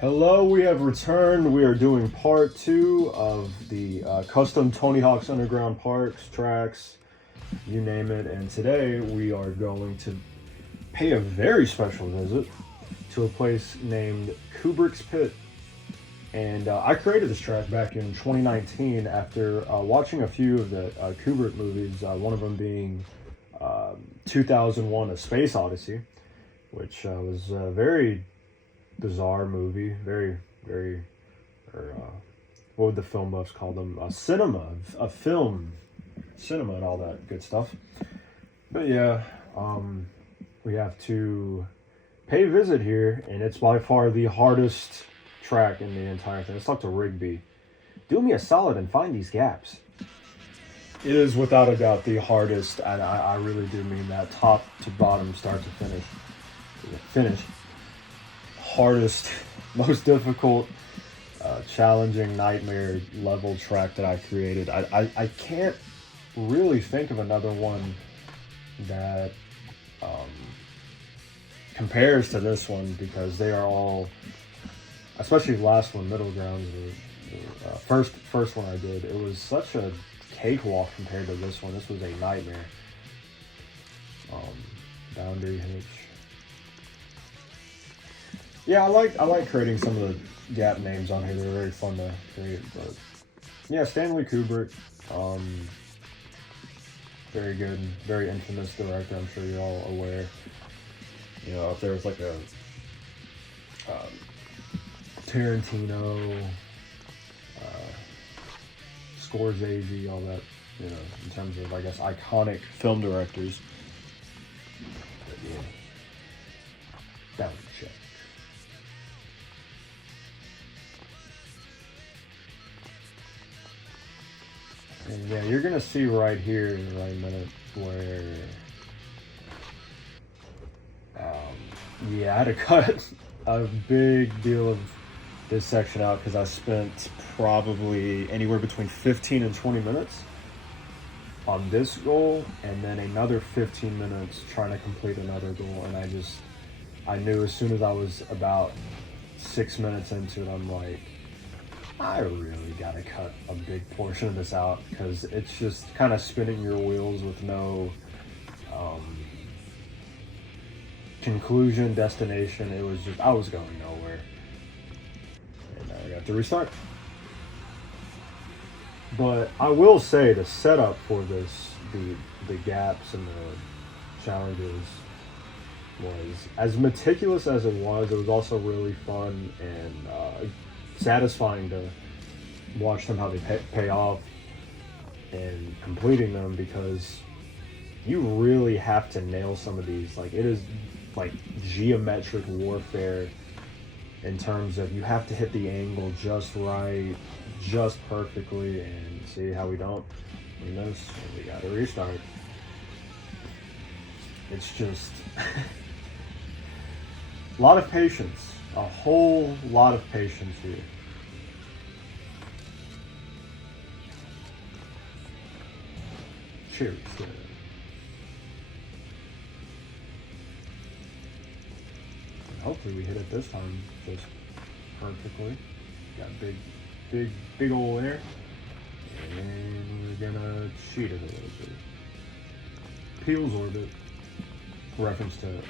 Hello, we have returned. We are doing part two of the custom Tony Hawk's Underground Parks tracks, you name it. And today we are going to pay a very special visit to a place named Kubrick's Pit. And I created this track back in 2019 after watching a few of the Kubrick movies, one of them being 2001 A Space Odyssey, which was very bizarre movie, very, or what would the film buffs call them? A film, cinema, and all that good stuff. But yeah, we have to pay a visit here, and it's by far the hardest track in the entire thing. Let's talk to Rigby. Do me a solid and find these gaps. It is without a doubt the hardest, and I really do mean that, top to bottom, start to finish. Hardest, most difficult, challenging nightmare level track that I created. I can't really think of another one that compares to this one, because they are all, especially the last one, Middle Ground, the first one I did, it was such a cakewalk compared to this one. This was a nightmare. Boundary Hitch. Yeah, I like creating some of the gap names on here. They're very fun to create. But yeah, Stanley Kubrick, very good, very infamous director. I'm sure you're all aware. You know, if there was like a Tarantino, Scorsese, all that, you know, in terms of, I guess, iconic film directors. But yeah, that was a check. And yeah, you're gonna see right here in the right minute where, yeah, I had to cut a big deal of this section out because I spent probably anywhere between 15 and 20 minutes on this goal, and then another 15 minutes trying to complete another goal. And I knew as soon as I was about 6 minutes into it, I'm like, I really gotta cut a big portion of this out, because it's just kind of spinning your wheels with no conclusion, destination. It was just, I was going nowhere. And now I got to restart. But I will say the setup for this, the gaps and the challenges, was as meticulous as it was also really fun and satisfying to watch them, how they pay off and completing them, because you really have to nail some of these. Like, it is like geometric warfare in terms of you have to hit the angle just right, just perfectly, and see how we don't. We miss, and we gotta restart. It's just a lot of patience, a whole lot of patience here. Cheers. And hopefully we hit it this time just perfectly. Got big old air. And we're gonna cheat it a little bit. Peele's Orbit, reference to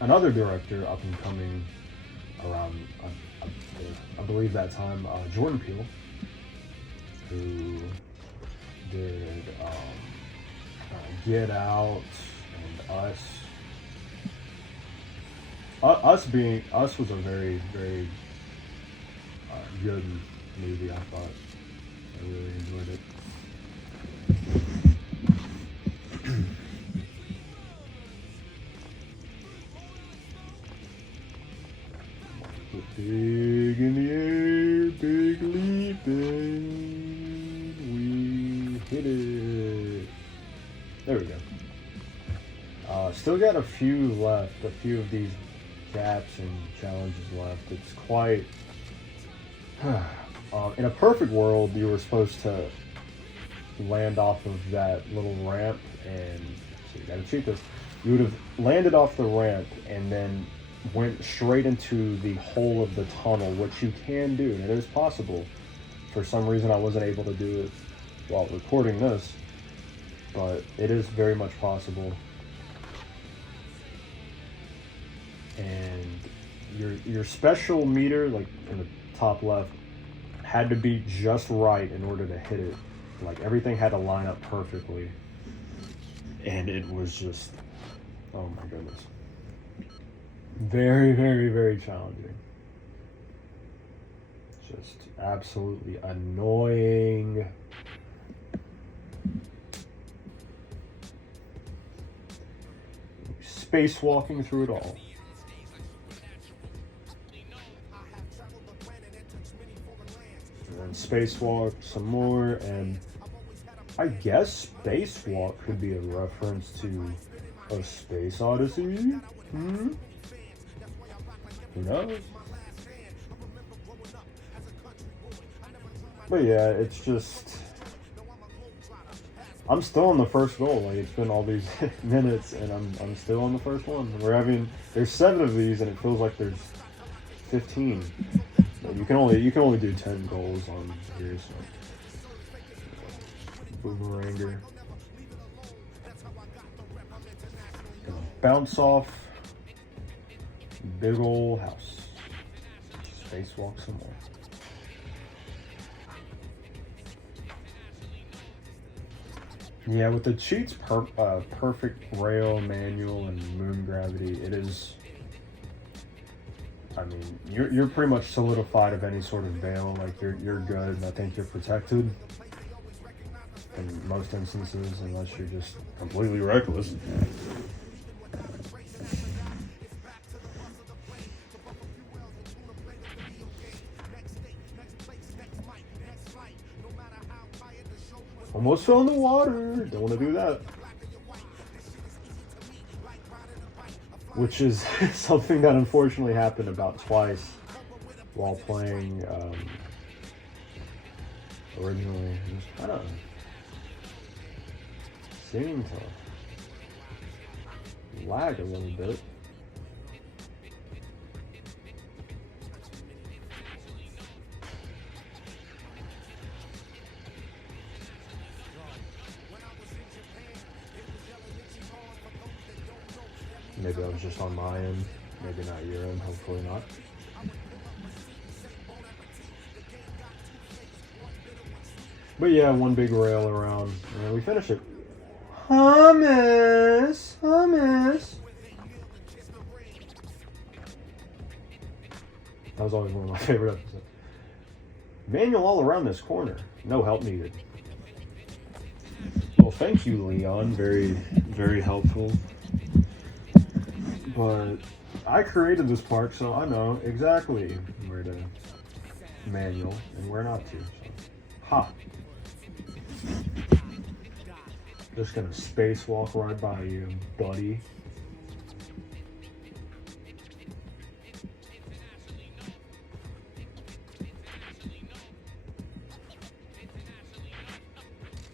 another director up and coming around, I believe that time, Jordan Peele, who did Get Out and Us. Us was a very good movie. I thought I really enjoyed it. Big in the air, big leaping. We hit it. There we go. Still got a few left, a few of these gaps and challenges left. It's quite... in a perfect world, you were supposed to land off of that little ramp, and so you gotta cheat this. You would have landed off the ramp and then went straight into the hole of the tunnel, which you can do, and it is possible. For some reason, I wasn't able to do it while recording this, but it is very much possible. And your special meter, like in the top left, had to be just right in order to hit it. Like everything had to line up perfectly, and it was just, oh my goodness, very, very, very challenging. Just absolutely annoying. Spacewalking through it all. And then spacewalk some more, and I guess spacewalk could be a reference to a space odyssey. Who knows? But yeah, it's just, I'm still on the first goal. Like, it's been all these minutes, and I'm still on the first one. There's 7 of these, and it feels like there's 15. But you can only do 10 goals on here. So. Boomeranger. Gonna bounce off. Big ol' house. Spacewalk some more. Yeah, with the cheats, perfect rail, manual, and moon gravity, it is. I mean, you're pretty much solidified of any sort of veil. Like you're good, and I think you're protected in most instances, unless you're just completely reckless. Almost fell in the water. Don't want to do that. Which is something that unfortunately happened about twice while playing originally. Just kind of seeming to lag a little bit. Maybe I was just on my end, maybe not your end, hopefully not. But yeah, one big rail around, and we finish it. Hummus! Hummus! That was always one of my favorite episodes. Manual all around this corner. No help needed. Well, thank you, Leon. Very, very helpful. But I created this park, so I know exactly where to manual and where not to. So. Ha! Just gonna spacewalk right by you, buddy.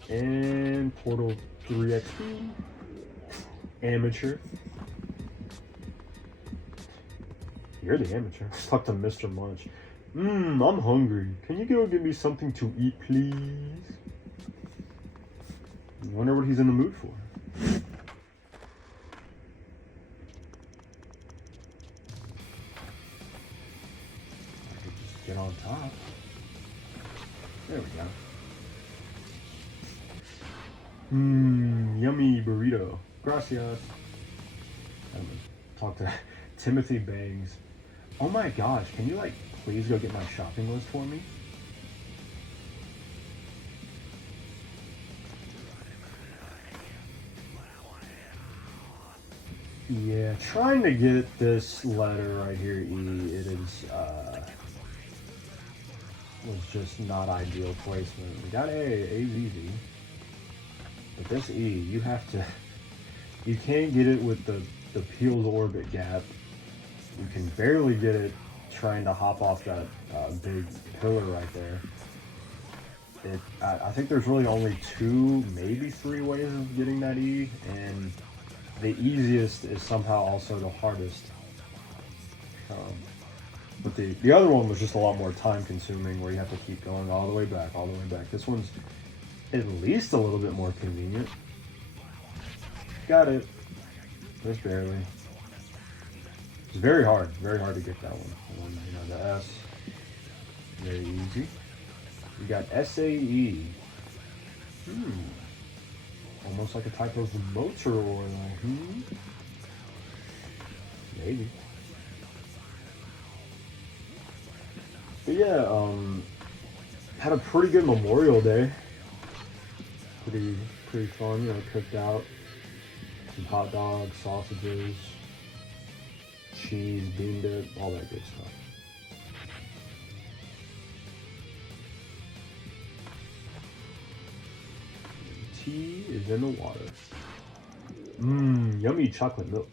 And Portal 3 XP. Amateur. You're the amateur. Talk to Mr. Munch. I'm hungry. Can you go get me something to eat, please? I wonder what he's in the mood for. I could just get on top. There we go. Yummy burrito. Gracias. I'm gonna talk to Timothy Bangs. Oh my gosh, can you please go get my shopping list for me? Yeah, trying to get this letter right here, E, it is, was just not ideal placement. We got A's easy. But this E, you can't get it with the Peel's orbit gap. You can barely get it trying to hop off that big pillar right there. I think there's really only 2, maybe 3 ways of getting that E, and the easiest is somehow also the hardest. But the other one was just a lot more time consuming, where you have to keep going all the way back, all the way back. This one's at least a little bit more convenient. Got it. Just barely. It's very hard to get that one. And then, you know, the S, very easy. We got SAE. Almost like a type of motor oil. Maybe. But yeah, had a pretty good Memorial Day. Pretty fun, you know, cooked out. Some hot dogs, sausages, cheese, bean dip, all that good stuff. Tea is in the water. Yummy chocolate milk.